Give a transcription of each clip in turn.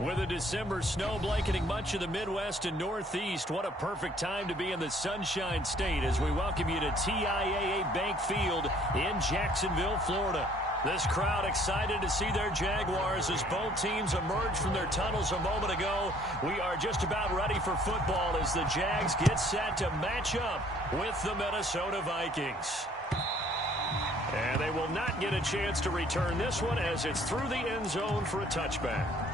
With a December snow blanketing much of the Midwest and Northeast, what a perfect time to be in the Sunshine State as we welcome you to TIAA Bank Field in Jacksonville, Florida. This crowd excited to see their Jaguars as both teams emerge from their tunnels a moment ago. We are just about ready for football as the Jags get set to match up with the Minnesota Vikings. And they will not get a chance to return this one as it's through the end zone for a touchback.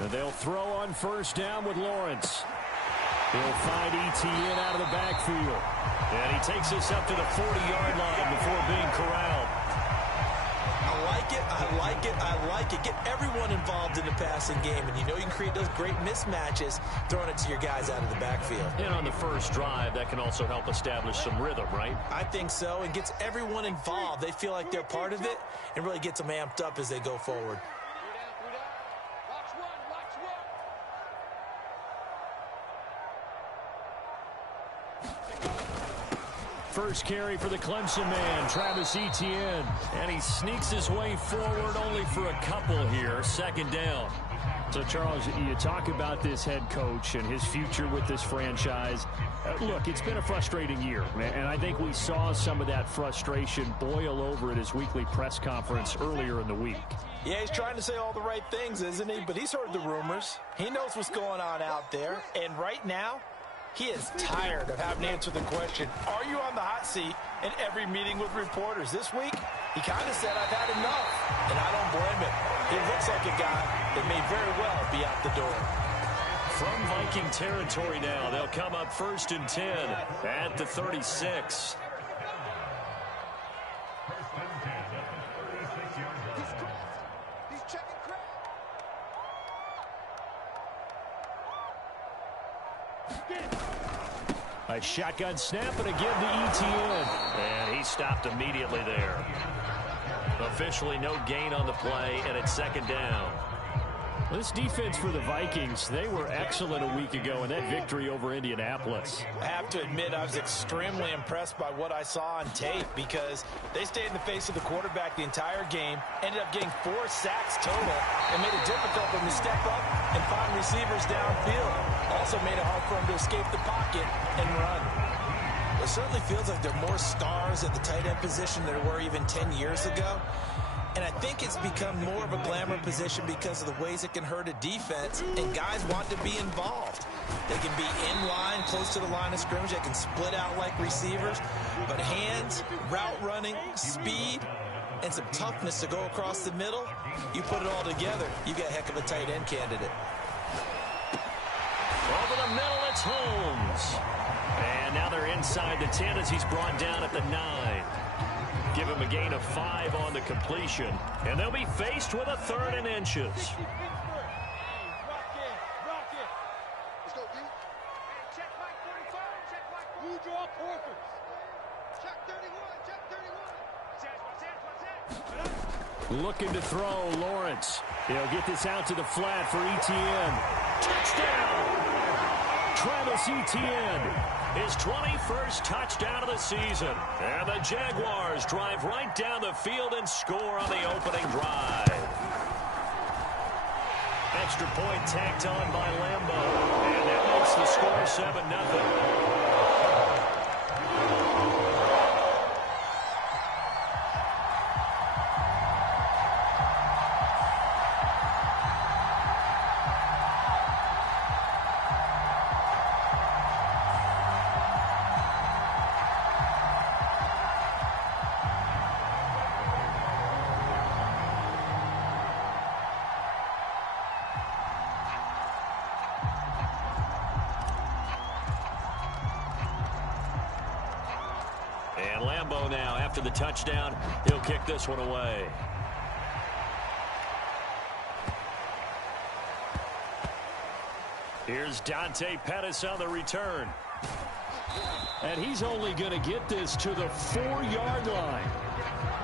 And they'll throw on first down with Lawrence. He'll find Etienne out of the backfield. And he takes us up to the 40-yard line before being corralled. I like it, I like it, I like it. Get everyone involved in the passing game, and you know you can create those great mismatches throwing it to your guys out of the backfield. And on the first drive, that can also help establish some rhythm, right? I think so. It gets everyone involved. They feel like they're part of it and really gets them amped up as they go forward. First carry for the Clemson man, Travis Etienne. And he sneaks his way forward only for a couple here. Second down. So, Charles, you talk about this head coach and his future with this franchise. Look, it's been a frustrating year, and I think we saw some of that frustration boil over at his weekly press conference earlier in the week. Yeah, he's trying to say all the right things, isn't he? But he's heard the rumors. He knows what's going on out there. And right now, he is tired of having to answer the question, are you on the hot seat in every meeting with reporters? This week, he kind of said, I've had enough, and I don't blame him. He looks like a guy that may very well be out the door. From Viking territory now, they'll come up 1st and 10 at the 36. A shotgun snap and a give to Etienne. And he stopped immediately there. Officially no gain on the play, and it's second down. This defense for the Vikings, they were excellent a week ago in that victory over Indianapolis. I have to admit, I was extremely impressed by what I saw on tape because they stayed in the face of the quarterback the entire game, ended up getting 4 sacks total, and made it difficult for them to step up and find receivers downfield. Also made it hard for them to escape the pocket and run. It certainly feels like there are more stars at the tight end position than there were even 10 years ago. And I think it's become more of a glamour position because of the ways it can hurt a defense, and guys want to be involved. They can be in line, close to the line of scrimmage. They can split out like receivers. But hands, route running, speed, and some toughness to go across the middle, you put it all together, you got a heck of a tight end candidate. Over the middle, it's Holmes. And now they're inside the 10 as he's brought down at the 9. Give him a gain of 5 on the completion. And they'll be faced with a 3rd and inches. Looking to throw, Lawrence. He'll get this out to the flat for Etienne. Touchdown! Travis Etienne. His 21st touchdown of the season. And the Jaguars drive right down the field and score on the opening drive. Extra point tacked on by Lambo. And that makes the score 7-0. And Lambo now, after the touchdown, he'll kick this one away. Here's Dante Pettis on the return. And he's only going to get this to the 4-yard line.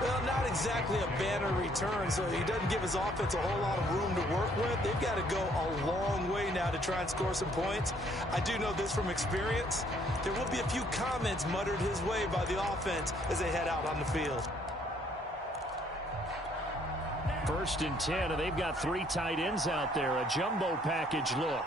Well, not exactly a banner return, so he doesn't give his offense a whole lot of room to work with. They've got to go a long way now to try and score some points. I do know this from experience. There will be a few comments muttered his way by the offense as they head out on the field. 1st and 10, and they've got 3 tight ends out there. A jumbo package look.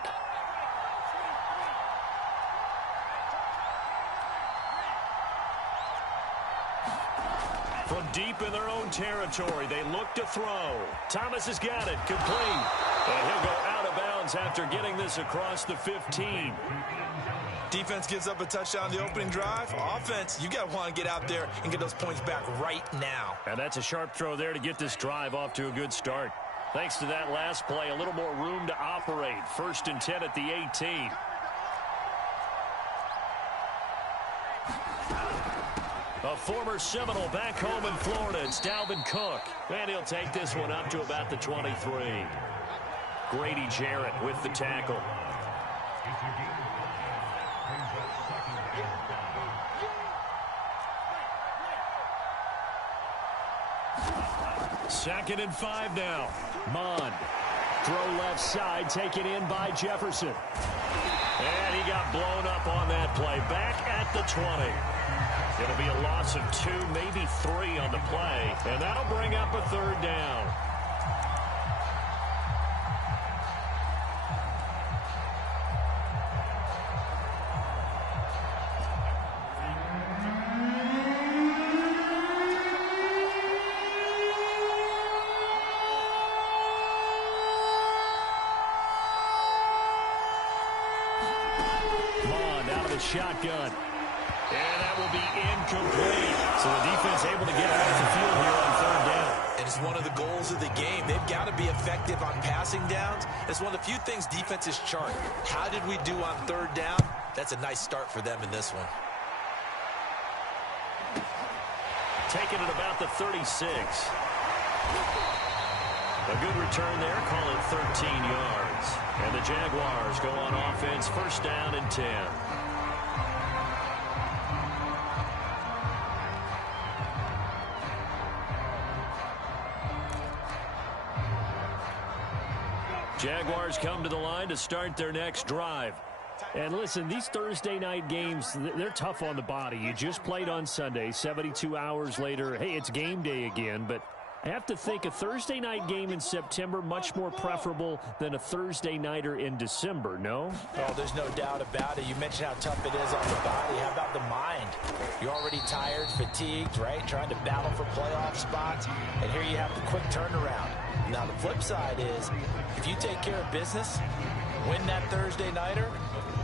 From deep in their own territory, they look to throw. Thomas has got it, complete. And he'll go out of bounds after getting this across the 15. Defense gives up a touchdown the opening drive. Offense, you got to want to get out there and get those points back right now. And that's a sharp throw there to get this drive off to a good start. Thanks to that last play, a little more room to operate. 1st and 10 at the 18. A former Seminole back home in Florida. It's Dalvin Cook. And he'll take this one up to about the 23. Grady Jarrett with the tackle. Second and 5 now. Mond. Throw left side, taken in by Jefferson. And he got blown up on that play. Back at the 20. It'll be a loss of 2, maybe 3 on the play. And that'll bring up a 3rd down. Shotgun. And that will be incomplete. So the defense able to get off the field here on 3rd down. And it's one of the goals of the game. They've got to be effective on passing downs. It's one of the few things defenses chart. How did we do on 3rd down? That's a nice start for them in this one. Taking it about the 36. A good return there. Call it 13 yards. And the Jaguars go on offense. 1st down and 10. Jaguars come to the line to start their next drive. And listen, these Thursday night games, they're tough on the body. You just played on Sunday, 72 hours later. Hey, it's game day again, but I have to think a Thursday night game in September much more preferable than a Thursday nighter in December, no? Oh, there's no doubt about it. You mentioned how tough it is on the body. How about the mind? You're already tired, fatigued, right? Trying to battle for playoff spots. And here you have the quick turnaround. Now, the flip side is, if you take care of business, win that Thursday nighter,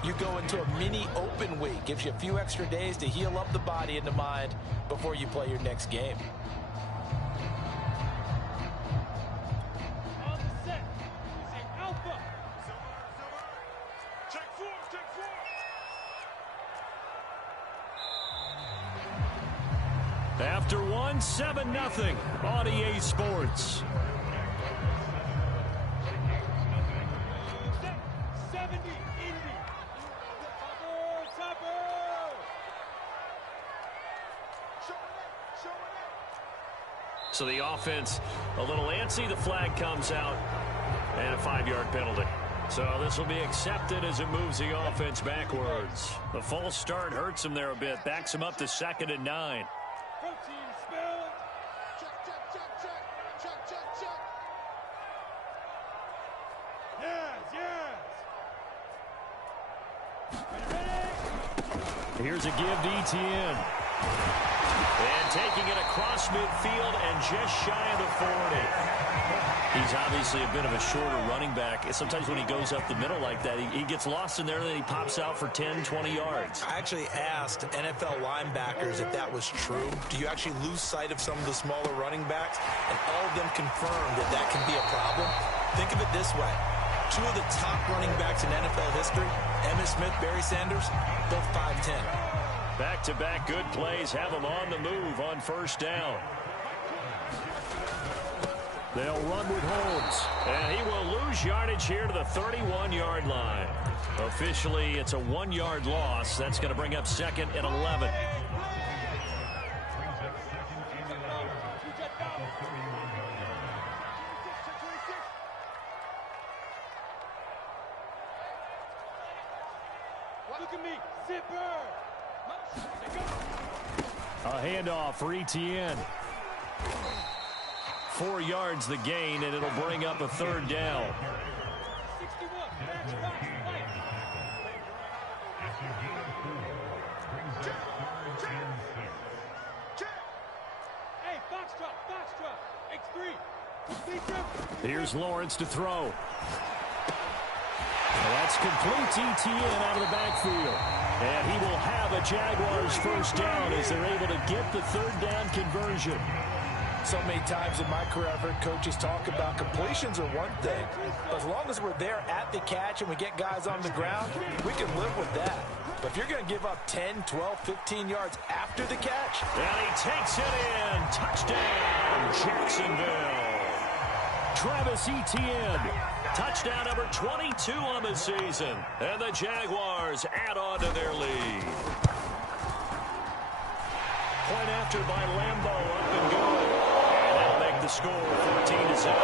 you go into a mini open week. Gives you a few extra days to heal up the body and the mind before you play your next game. After 1, 7-0 on EA Sports. So the offense a little antsy. The flag comes out and a 5-yard penalty. So this will be accepted as it moves the offense backwards. The false start hurts him there a bit. Backs him up to 2nd and 9. Here's a give to Etienne. And taking it across midfield and just shy of the 40. He's obviously a bit of a shorter running back. Sometimes when he goes up the middle like that, he ges lost in there, and then he pops out for 10, 20 yards. I actually asked NFL linebackers if that was true. Do you actually lose sight of some of the smaller running backs? And all of them confirmed that that can be a problem. Think of it this way. 2 of the top running backs in NFL history, Emmitt Smith, Barry Sanders, both 5'10". Back-to-back good plays have them on the move on 1st down. They'll run with Holmes. And he will lose yardage here to the 31-yard line. Officially, it's a 1-yard loss. That's going to bring up 2nd and 11. Look at me, zipper. A handoff for Etienne. 4 yards the gain, and it'll bring up a 3rd down. 61, match, box, fight. Hey, foxtrot, X3. Here's Lawrence to throw. That's complete. Etienne out of the backfield. And he will have a Jaguars first down as they're able to get the 3rd down conversion. So many times in my career, I've heard coaches talk about completions are one thing. But as long as we're there at the catch and we get guys on the ground, we can live with that. But if you're going to give up 10, 12, 15 yards after the catch. And he takes it in. Touchdown, Jacksonville. Travis Etienne. Touchdown number 22 on the season. And the Jaguars add on to their lead. Point after by Lambeau, up and good. And that'll make the score 14-7.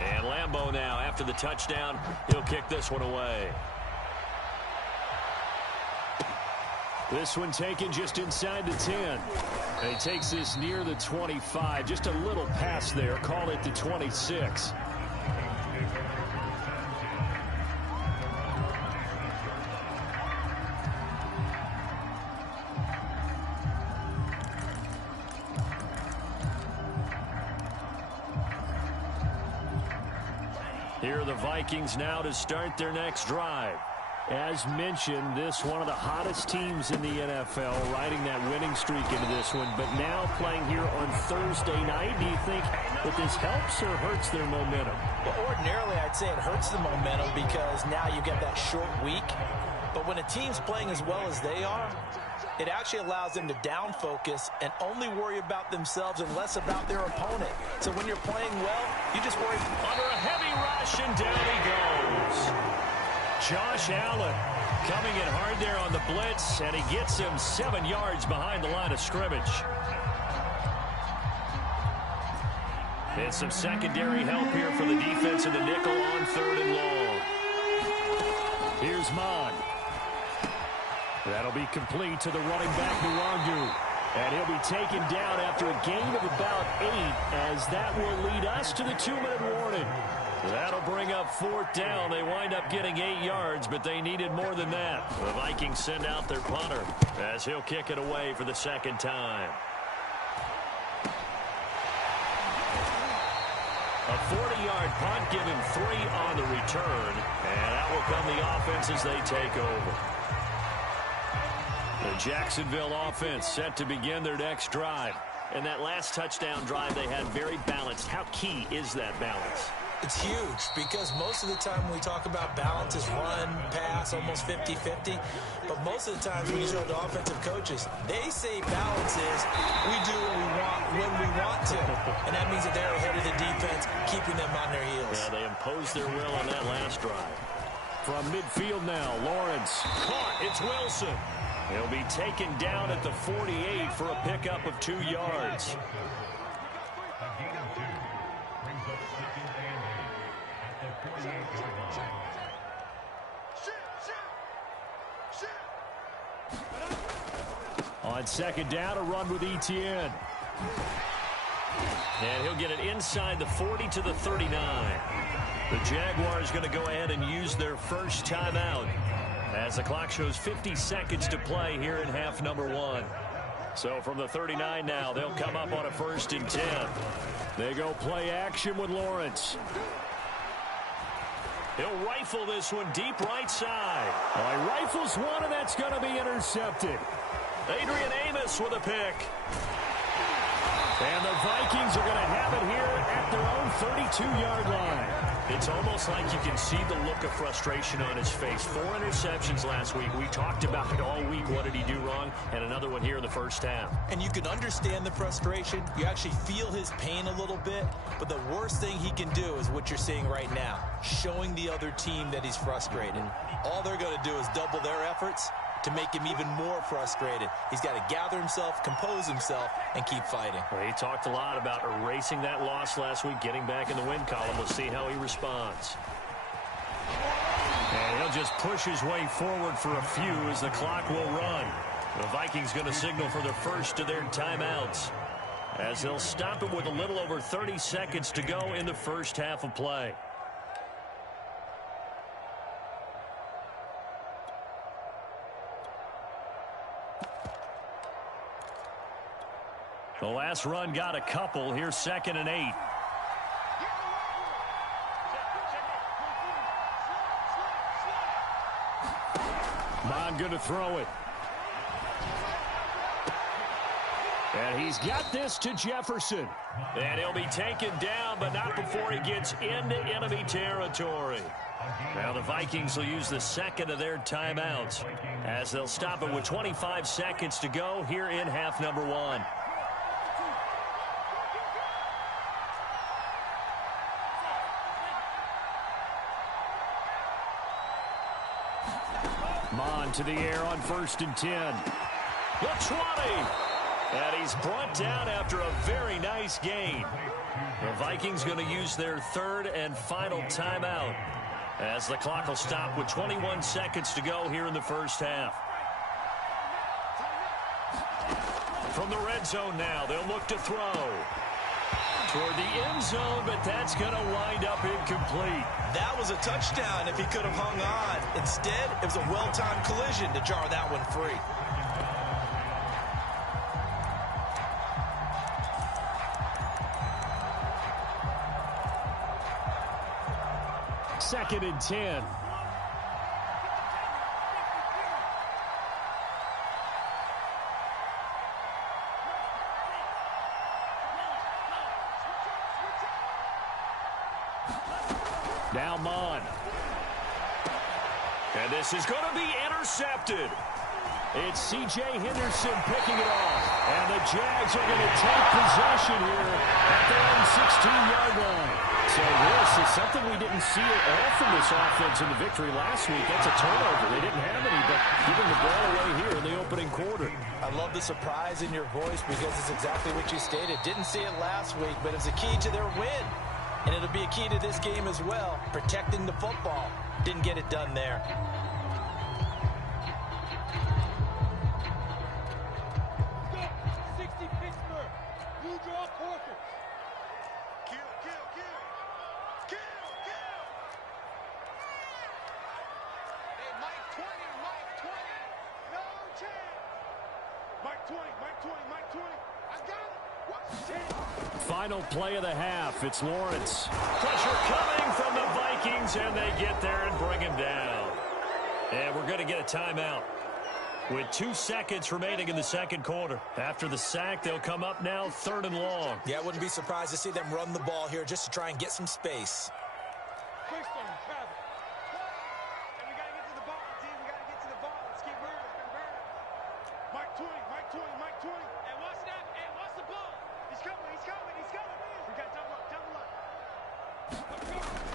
And Lambeau now, after the touchdown, he'll kick this one away. This one taken just inside the 10. And he takes this near the 25. Just a little pass there. Call it the 26. Here are the Vikings now to start their next drive. As mentioned, this one of the hottest teams in the NFL, riding that winning streak into this one, but now playing here on Thursday night. Do you think that this helps or hurts their momentum? Well, ordinarily, I'd say it hurts the momentum because now you get that short week. But when a team's playing as well as they are, it actually allows them to down focus and only worry about themselves and less about their opponent. So when you're playing well, you just worry. Under a heavy rush, and down he goes. Josh Allen coming in hard there on the blitz, and he gets him 7 yards behind the line of scrimmage. And some secondary help here for the defense in the nickel on 3rd and long. Here's Mon. That'll be complete to the running back, Nwangu. And he'll be taken down after a gain of about 8, as that will lead us to the 2-minute warning. That'll bring up 4th down. They wind up getting 8 yards, but they needed more than that. The Vikings send out their punter as he'll kick it away for the 2nd time. A 40-yard punt, giving 3 on the return. And out will come the offense as they take over. The Jacksonville offense set to begin their next drive. And that last touchdown drive they had very balanced. How key is that balance? It's huge because most of the time when we talk about balance is run, pass, almost 50-50. But most of the times when you show the offensive coaches, they say balance is we do what we want when we want to. And that means that they're ahead of the defense, keeping them on their heels. Yeah, they imposed their will on that last drive. From midfield now, Lawrence. Caught. It's Wilson. He'll be taken down at the 48 for a pickup of 2 yards. On 2nd down, a run with Etienne. And he'll get it inside the 40 to the 39. The Jaguars going to go ahead and use their first timeout as the clock shows 50 seconds to play here in half number 1. So from the 39 now, they'll come up on a 1st and 10. They go play action with Lawrence. He'll rifle this one deep right side. Well, he rifles one, and that's going to be intercepted. Adrian Amos with a pick. And the Vikings are going to have it here at their own 32-yard line. It's almost like you can see the look of frustration on his face. 4 interceptions last week. We talked about it all week. What did he do wrong? And another one here in the first half. And you can understand the frustration. You actually feel his pain a little bit. But the worst thing he can do is what you're seeing right now, showing the other team that he's frustrated. All they're going to do is double their efforts to make him even more frustrated. He's got to gather himself, compose himself, and keep fighting. Well, he talked a lot about erasing that loss last week, getting back in the win column. We'll see how he responds. And he'll just push his way forward for a few as the clock will run. The Vikings going to signal for the first of their timeouts, as they'll stop it with a little over 30 seconds to go in the first half of play. The last run got a couple. Here's 2nd and 8. Mon going to throw it. And he's got this to Jefferson. And he'll be taken down, but not before he gets into enemy territory. Now the Vikings will use the second of their timeouts, as they'll stop it with 25 seconds to go here in half number 1. Mon to the air on 1st and 10. The 20. And he's brought down after a very nice gain. The Vikings going to use their 3rd and final timeout, as the clock will stop with 21 seconds to go here in the first half. From the red zone now, they'll look to throw toward the end zone, but that's going to wind up incomplete. That was a touchdown if he could have hung on. Instead, it was a well-timed collision to jar that one free. Second and 10. Now Mon. And this is going to be intercepted. It's C.J. Henderson picking it off. And the Jags are going to take possession here at their own 16-yard line. So this is something we didn't see at all from this offense in the victory last week. That's a turnover. They didn't have any, but giving the ball away here in the opening quarter. I love the surprise in your voice, because it's exactly what you stated. Didn't see it last week, but it's a key to their win. And it'll be a key to this game as well, protecting the football. Didn't get it done there. Final play of the half. It's Lawrence. Pressure coming from the Vikings, and they get there and bring him down. And we're going to get a timeout with 2 seconds remaining in the second quarter. After the sack, they'll come up now 3rd and long. Yeah, I wouldn't be surprised to see them run the ball here just to try and get some space.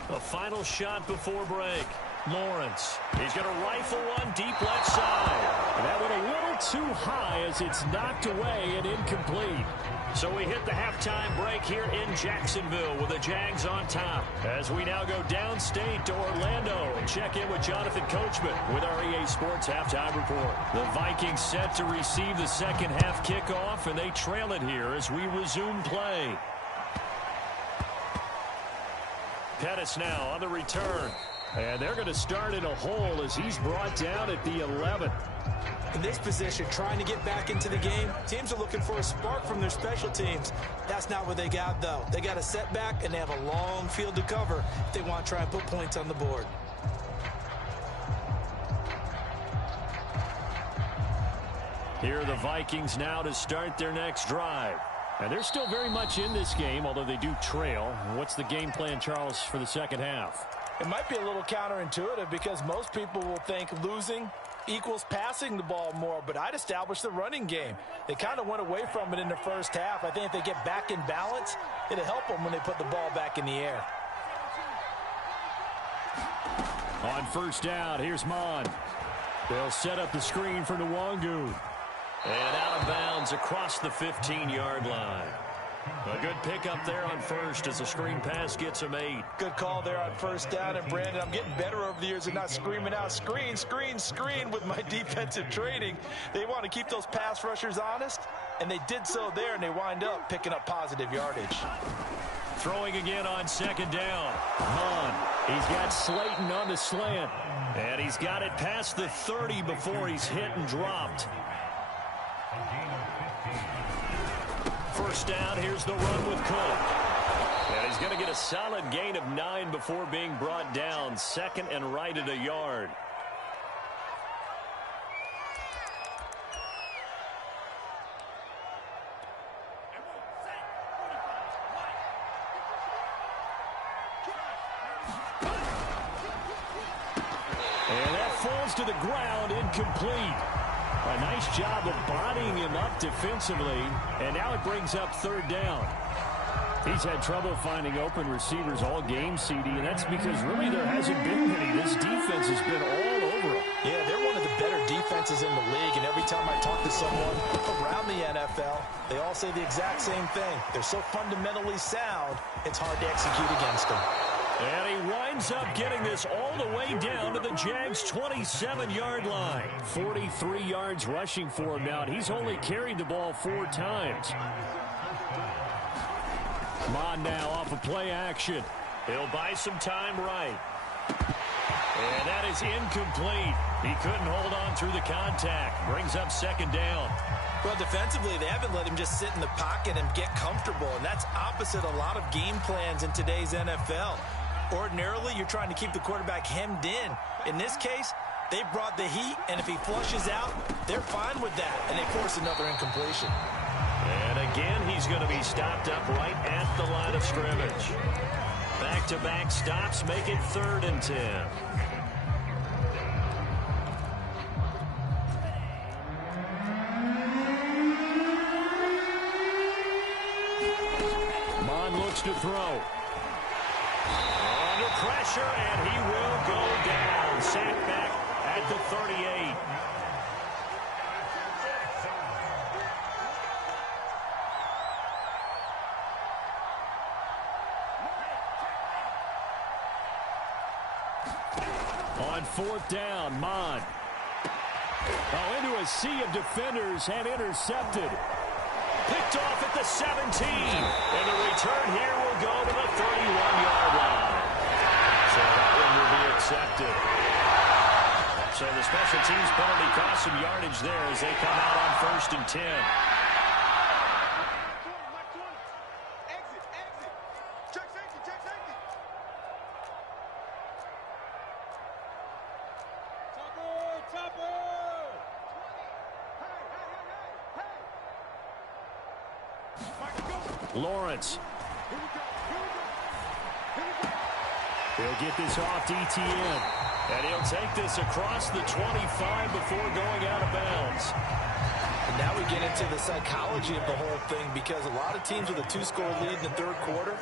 A final shot before break. Lawrence. He's going to rifle one deep left side. And that went a little too high as it's knocked away and incomplete. So we hit the halftime break here in Jacksonville with the Jags on top, as we now go downstate to Orlando and check in with Jonathan Coachman with our EA Sports Halftime Report. The Vikings set to receive the second half kickoff, and they trail it here as we resume play. Pettis now on the return. And they're going to start in a hole as he's brought down at the 11. In this position, trying to get back into the game, teams are looking for a spark from their special teams. That's not what they got, though. They got a setback, and they have a long field to cover if they want to try and put points on the board. Here are the Vikings now to start their next drive. And they're still very much in this game, although they do trail. What's the game plan, Charles, for the second half? It might be a little counterintuitive because most people will think losing equals passing the ball more, but I'd establish the running game. They kind of went away from it in the first half. I think if they get back in balance, it'll help them when they put the ball back in the air. On first down, here's Mon. They'll set up the screen for Nwangu. And out of bounds across the 15-yard line. A good pickup there on first as the screen pass gets him 8. Good call there on first down. And, Brandon, I'm getting better over the years and not screaming out, screen, screen, screen with my defensive training. They want to keep those pass rushers honest, and they did so there, and they wind up picking up positive yardage. Throwing again on second down. Mon. He's got Slayton on the slant. And he's got it past the 30 before he's hit and dropped. First down, here's the run with Cook. And he's going to get a solid gain of 9 before being brought down. Second and right at a yard. And that falls to the ground, incomplete. A nice job of bodying him up defensively, and now it brings up third down. He's had trouble finding open receivers all game, CD, and that's because really there hasn't been many. This defense has been all over him. Yeah, they're one of the better defenses in the league, and every time I talk to someone around the NFL, they all say the exact same thing. They're so fundamentally sound, it's hard to execute against them. And he winds up getting this all the way down to the Jags' 27-yard line. 43 yards rushing for him now, and he's only carried the ball 4 times. Mon now off of play action. He'll buy some time right. And that is incomplete. He couldn't hold on through the contact. Brings up second down. Well, defensively, they haven't let him just sit in the pocket and get comfortable, and that's opposite a lot of game plans in today's NFL. Ordinarily, you're trying to keep the quarterback hemmed in. In this case, they brought the heat, and if he flushes out, they're fine with that, and they force another incompletion. And again, he's going to be stopped up right at the line of scrimmage. Back-to-back stops make it 3rd and 10. Mon looks to throw. Under pressure, and he will go down. Sacked back at the 38. On 4th down, Mon. Into a sea of defenders and intercepted. Picked off at the 17. And the return here will go to the 31-yard line. So that one will be accepted. So the special teams penalty cost some yardage there as they come out on 1st and 10. Lawrence. He'll get this off to Etienne. And he'll take this across the 25 before going out of bounds. And now we get into the psychology of the whole thing, because a lot of teams with a 2-score lead in the 3rd quarter,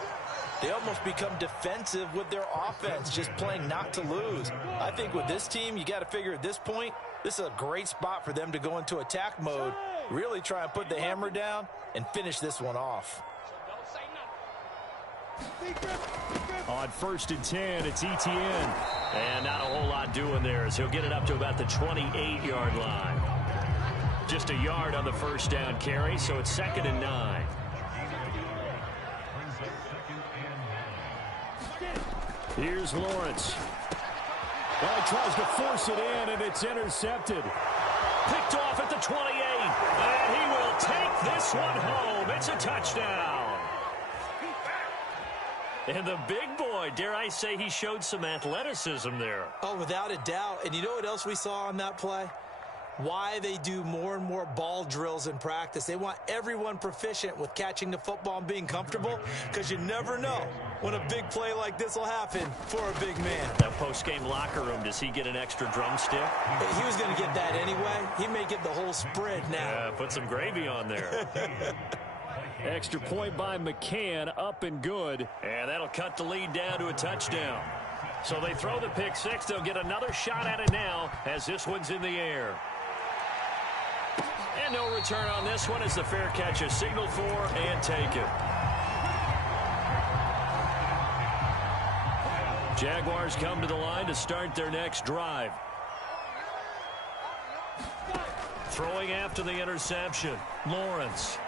they almost become defensive with their offense, just playing not to lose. I think with this team, you got to figure at this point, this is a great spot for them to go into attack mode, really try and put the hammer down and finish this one off. On 1st and 10, it's Etienne. And not a whole lot doing there as he'll get it up to about the 28-yard line. Just a yard on the first down carry, so it's 2nd and 9. Here's Lawrence. Well, he tries to force it in, and it's intercepted. Picked off at the 28. And he will take this one home. It's a touchdown. And the big boy, dare I say, he showed some athleticism there. Oh, without a doubt. And you know what else we saw on that play? Why they do more and more ball drills in practice. They want everyone proficient with catching the football and being comfortable, because you never know when a big play like this will happen for a big man. That post-game locker room, does he get an extra drumstick? He was going to get that anyway. He may get the whole spread now. Yeah, put some gravy on there. Extra point by McCann, up and good. And that'll cut the lead down to a touchdown. So they throw the pick six. They'll get another shot at it now as this one's in the air. And no return on this one as the fair catch is signaled for and taken. Jaguars come to the line to start their next drive. Throwing after the interception, Lawrence.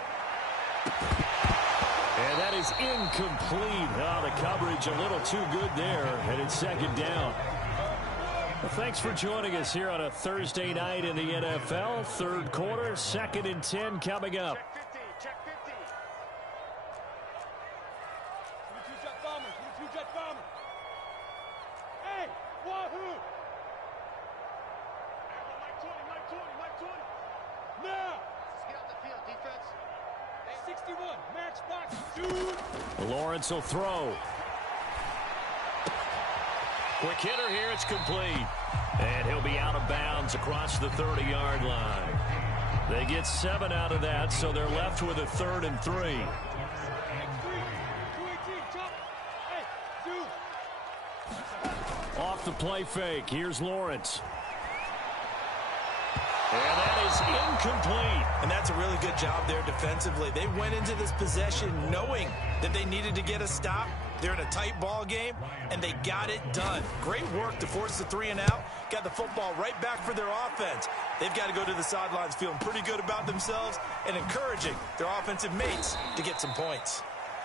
And that is incomplete. Oh, the coverage a little too good there, and it's second down. Well, thanks for joining us here on a Thursday night in the NFL. Third quarter, 2nd and 10 coming up. Check 50. 22 jet bomber. 22 jet bomber. Hey, wahoo! Mike 20. Now! Get off the field, defense. 61, matchbox, dude! Lawrence will throw. Quick hitter here, it's complete. And he'll be out of bounds across the 30-yard line. They get 7 out of that, so they're left with a 3rd and 3. 218, chop! Hey, dude! Off the play fake, here's Lawrence. And that is incomplete. And that's a really good job there defensively. They went into this possession knowing that they needed to get a stop. They're in a tight ball game, and they got it done. Great work to force the 3 and out. Got the football right back for their offense. They've got to go to the sidelines feeling pretty good about themselves and encouraging their offensive mates to get some points.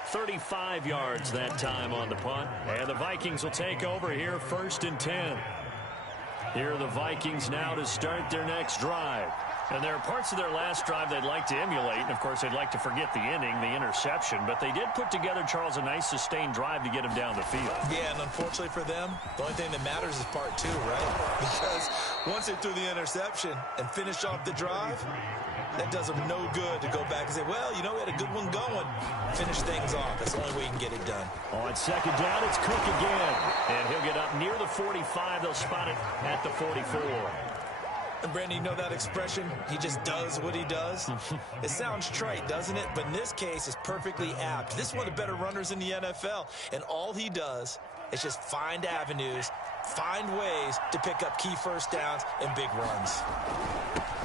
35 yards that time on the punt. And the Vikings will take over here, 1st and 10. Here are the Vikings now to start their next drive. And there are parts of their last drive they'd like to emulate. And, of course, they'd like to forget the inning, the interception. But they did put together, Charles, a nice sustained drive to get him down the field. Yeah, and unfortunately for them, the only thing that matters is part 2, right? Because once they threw the interception and finished off the drive, that does them no good to go back and say, well, you know, we had a good one going. Finish things off. That's the only way you can get it done. On 2nd down, it's Cook again. And he'll get up near the 45. They'll spot it at the 44. And, Brandon, you know that expression, he just does what he does? It sounds trite, doesn't it? But in this case, it's perfectly apt. This is one of the better runners in the NFL. And all he does is just find avenues, find ways to pick up key first downs and big runs.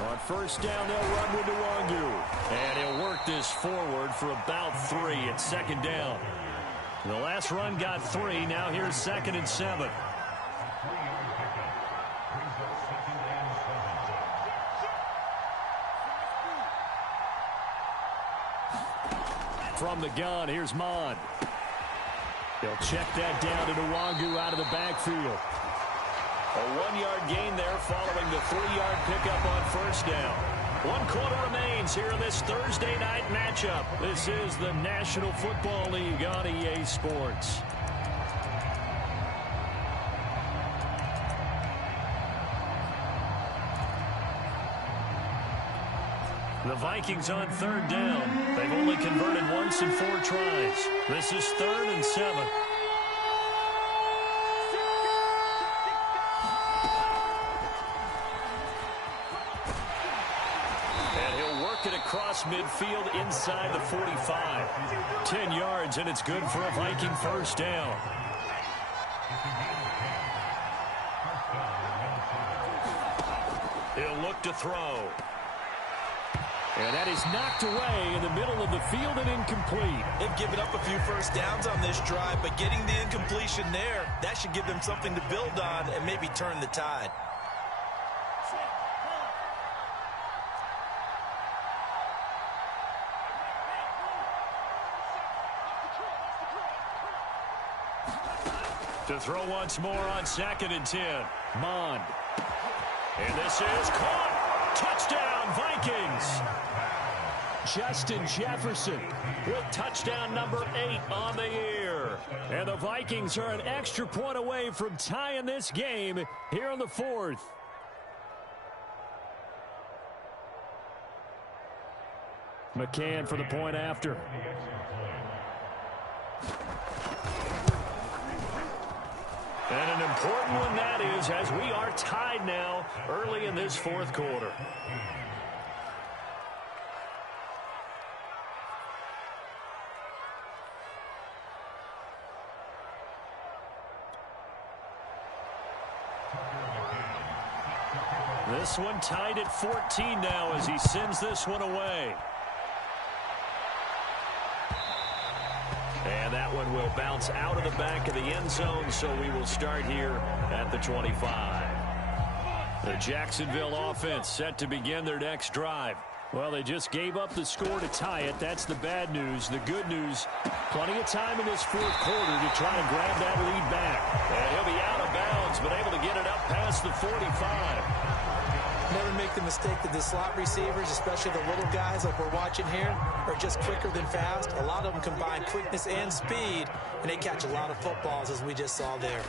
On 1st down, they'll run with Nwangu. And he'll work this forward for about 3 at 2nd down. The last run got 3. Now here's 2nd and 7. From the gun, here's Mond. They'll check that down to Nwangu out of the backfield. A 1-yard gain there following the 3-yard pickup on 1st down. 1 quarter remains here in this Thursday night matchup. This is the National Football League on EA Sports. The Vikings on 3rd down. They've only converted once in 4 tries. This is 3rd and 7. And he'll work it across midfield inside the 45. 10 yards, and it's good for a Viking 1st down. He'll look to throw. And that is knocked away in the middle of the field and incomplete. They've given up a few first downs on this drive, but getting the incompletion there, that should give them something to build on and maybe turn the tide. To throw once more on 2nd and 10. Mond. And this is caught. Touchdown, Vikings! Justin Jefferson with touchdown number 8 on the year. And the Vikings are an extra point away from tying this game here in the 4th. McCann for the point after. And an important one that is, as we are tied now early in this 4th quarter. This one tied at 14 now as he sends this one away. And that one will bounce out of the back of the end zone, so we will start here at the 25. The Jacksonville offense set to begin their next drive. Well, they just gave up the score to tie it. That's the bad news. The good news, plenty of time in this 4th quarter to try to grab that lead back. And he'll be out of bounds, but able to get it up past the 45. Never make the mistake that the slot receivers, especially the little guys like we're watching here, are just quicker than fast. A lot of them combine quickness and speed, and they catch a lot of footballs, as we just saw there.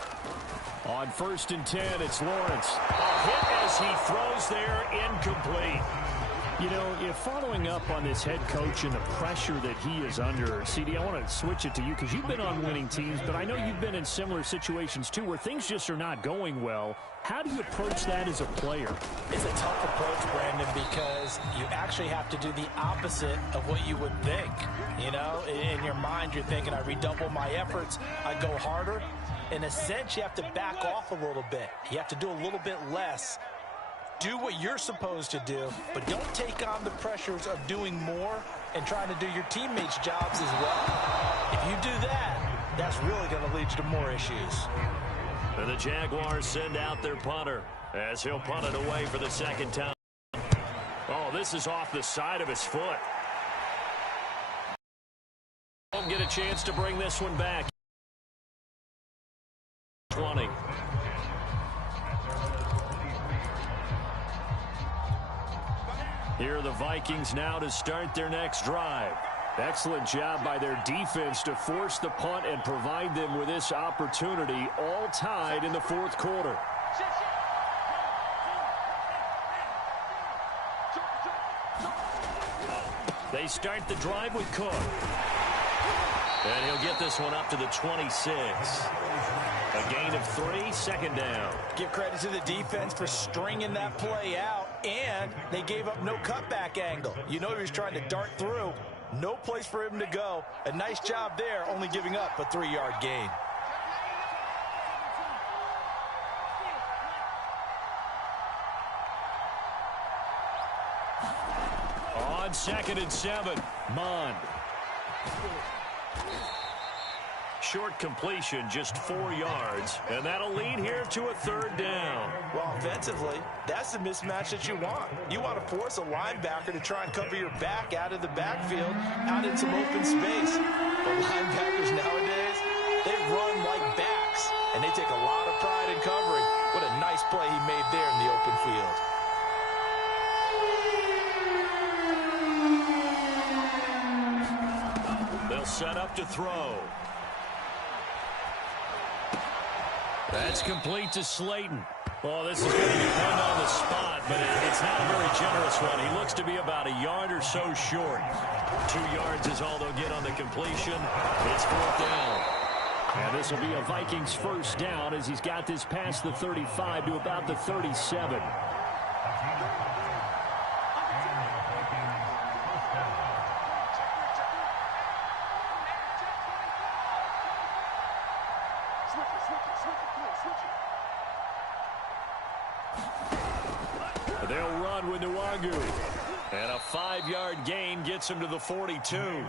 On 1st and 10, it's Lawrence. A hit as he throws there, incomplete. You know, if following up on this head coach and the pressure that he is under, CD, I want to switch it to you because you've been on winning teams, but I know you've been in similar situations too where things just are not going well. How do you approach that as a player? It's a tough approach, Brandon, because you actually have to do the opposite of what you would think. You know, in your mind, you're thinking, I redouble my efforts, I go harder. In a sense, you have to back off a little bit. You have to do a little bit less. Do what you're supposed to do, but don't take on the pressures of doing more and trying to do your teammates' jobs as well. If you do that, that's really going to lead you to more issues. And the Jaguars send out their punter as he'll punt it away for the 2nd time. Oh, this is off the side of his foot. Won't get a chance to bring this one back. 20. Here are the Vikings now to start their next drive. Excellent job by their defense to force the punt and provide them with this opportunity, all tied in the 4th quarter. They start the drive with Cook. And he'll get this one up to the 26. A gain of 3, 2nd down. Give credit to the defense for stringing that play out, and they gave up no cutback angle. You know he was trying to dart through. No place for him to go. A nice job there, only giving up a 3-yard gain. On 2nd and 7, Mond. Short completion, just 4 yards, and that'll lead here to a 3rd down. Well, offensively, that's the mismatch that you want. You want to force a linebacker to try and cover your back out of the backfield, out in some open space. But linebackers nowadays, they run like backs, and they take a lot of pride in covering. What a nice play he made there in the open field. They'll set up to throw. That's complete to Slayton. Oh, this is going to depend on the spot, but it's not a very generous one. He looks to be about a yard or so short. 2 yards is all they'll get on the completion. It's 4th down. And this will be a Vikings 1st down as he's got this past the 35 to about the 37. They'll run with Nwangu. And a 5-yard gain gets him to the 42.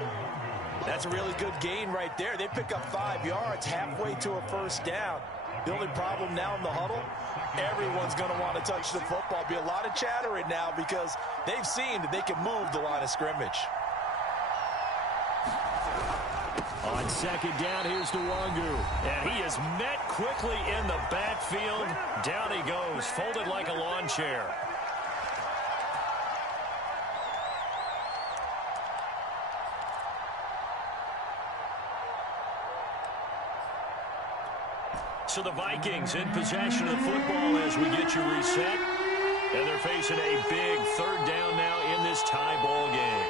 That's a really good gain right there. They pick up 5 yards halfway to a 1st down. The only problem now in the huddle, everyone's going to want to touch the football. Be a lot of chatter right now because they've seen that they can move the line of scrimmage. On 2nd down, here's Nwangu. And he is met quickly in the backfield. Down he goes, folded like a lawn chair. So the Vikings in possession of the football as we get you reset. And they're facing a big third down now in this tie ball game.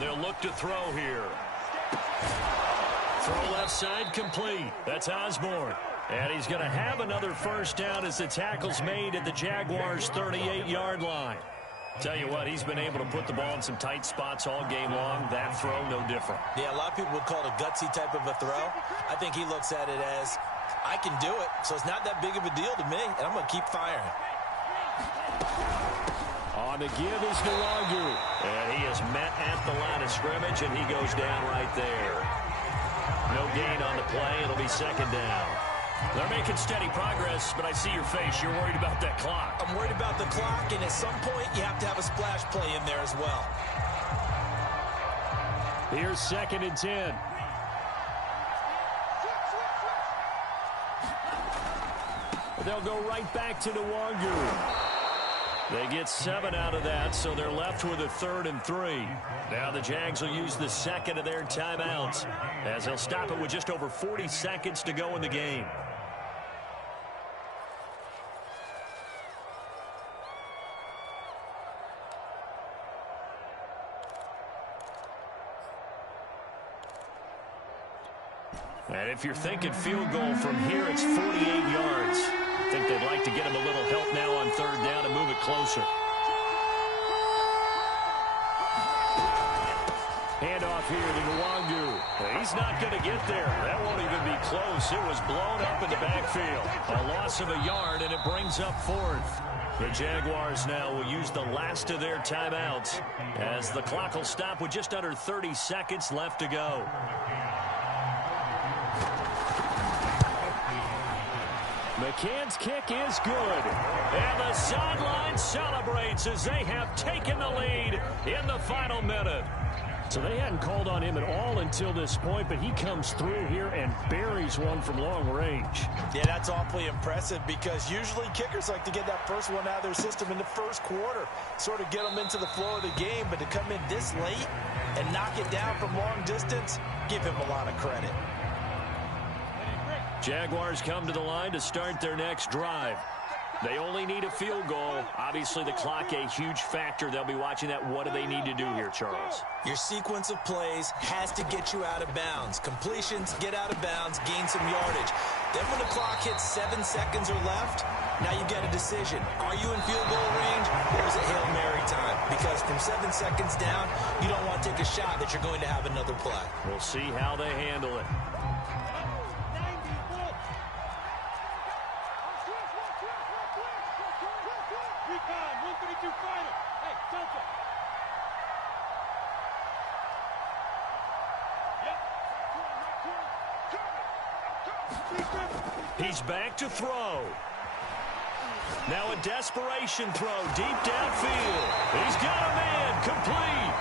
They'll look to throw here. Throw left side complete. That's Osborne. And he's going to have another first down as the tackle's made at the Jaguars' 38-yard line. Tell you what, he's been able to put the ball in some tight spots all game long. That throw, no different. Yeah, a lot of people would call it a gutsy type of a throw. I think he looks at it as, I can do it, so it's not that big of a deal to me, and I'm going to keep firing. On the give is Nwangu. And he is met at the line of scrimmage, and he goes down right there. No gain on the play. It'll be second down. They're making steady progress, but I see your face. You're worried about that clock. I'm worried about the clock, and at some point, you have to have a splash play in there as well. Here's 2nd and 10. They'll go right back to Nwangu. They get 7 out of that, so they're left with a 3rd and 3. Now the Jags will use the second of their timeouts as they'll stop it with just over 40 seconds to go in the game. And if you're thinking field goal from here, it's 48 yards. I think they'd like to get him a little help now on 3rd down to move it closer. Handoff here to Nwangu. He's not going to get there. That won't even be close. It was blown up in the backfield. A loss of a yard, and it brings up 4th. The Jaguars now will use the last of their timeouts as the clock will stop with just under 30 seconds left to go. McCann's kick is good. And the sideline celebrates as they have taken the lead in the final minute. So they hadn't called on him at all until this point, but he comes through here and buries one from long range. Yeah, that's awfully impressive because usually kickers like to get that first one out of their system in the first quarter, sort of get them into the flow of the game, but to come in this late and knock it down from long distance, give him a lot of credit. Jaguars come to the line to start their next drive. They only need a field goal. Obviously, the clock a huge factor. They'll be watching that. What do they need to do here, Charles? Your sequence of plays has to get you out of bounds. Completions, get out of bounds, gain some yardage. Then when the clock hits 7 seconds or left, now you get a decision. Are you in field goal range or is it Hail Mary time? Because from 7 seconds down, you don't want to take a shot that you're going to have another play. We'll see how they handle it. He's back to throw. Now a desperation throw deep downfield. He's got a man complete.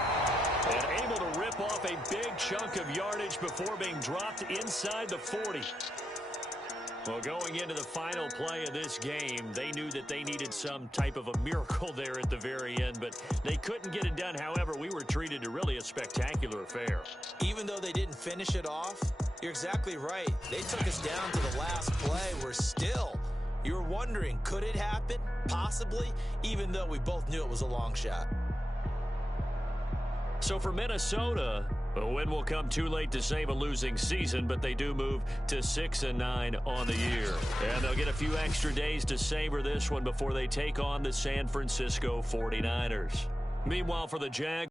And able to rip off a big chunk of yardage before being dropped inside the 40. Well, going into the final play of this game, they knew that they needed some type of a miracle there at the very end, but they couldn't get it done. However, we were treated to really a spectacular affair. Even though they didn't finish it off, you're exactly right. They took us down to the last play. We're still, you're wondering, could it happen? Possibly, even though we both knew it was a long shot. So for Minnesota, a win will come too late to save a losing season, but they do move to 6-9 on the year. And they'll get a few extra days to savor this one before they take on the San Francisco 49ers. Meanwhile, for the Jags,